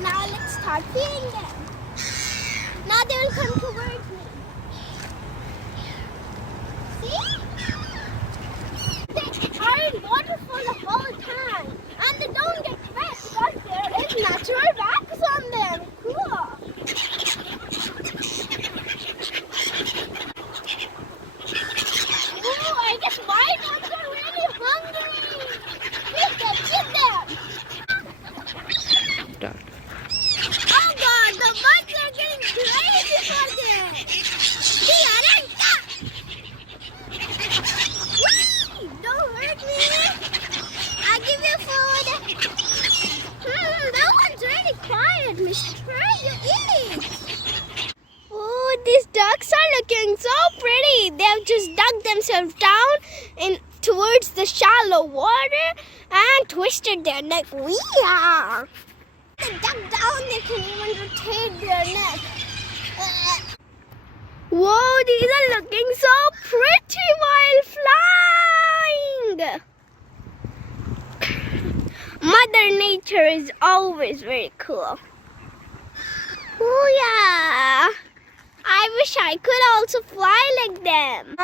Now let's start feeding them. Now they will come towards me. See? They are in water for the whole time. And they don't get wet because there is natural wax on them. Cool. Oh, I guess my dogs are really hungry. Feed them. Oh God, the bugs are getting crazy for this. See, Whee! Don't hurt me. I'll give you food. That one's really quiet, mister. You eat. Oh, these ducks are looking so pretty. They have just dug themselves down towards the shallow water and twisted their neck. We are. They dug down, they can even rotate their neck. Whoa, these are looking so pretty while flying. Mother Nature is always very cool. Oh yeah, I wish I could also fly like them.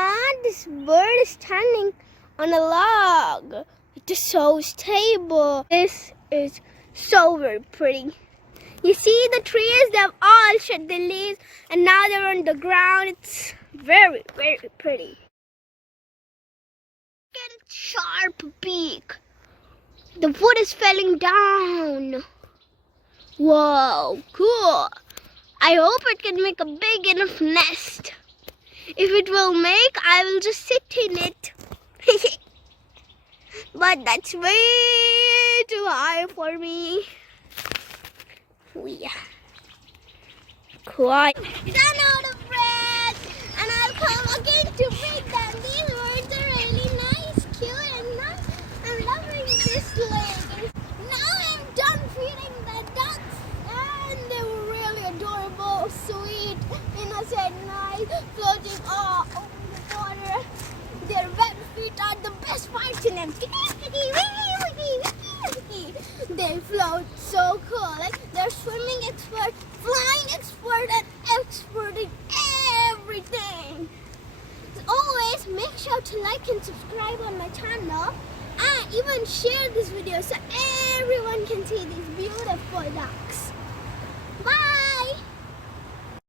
This bird is standing on a log. It is so stable. This is so very pretty. You see the trees, they've all shed their leaves and now they're on the ground. It's very, very pretty. Look at its sharp beak. The wood is falling down. Whoa, cool. I hope it can make a big enough nest. If it will make, I will just sit in it. But that's way too high for me. Oh yeah. Quiet. Run out of breath, and I'll come again to feed them. These birds are really nice, cute, and nice. I'm loving this lake. Now I'm done feeding the ducks, and they were really adorable, sweet, innocent, nice, floating all over the water. Their wet feet are the best parts in them. They float so cool. Like they're swimming expert, flying expert, and expert in everything. As always, make sure to like and subscribe on my channel, and even share this video so everyone can see these beautiful ducks.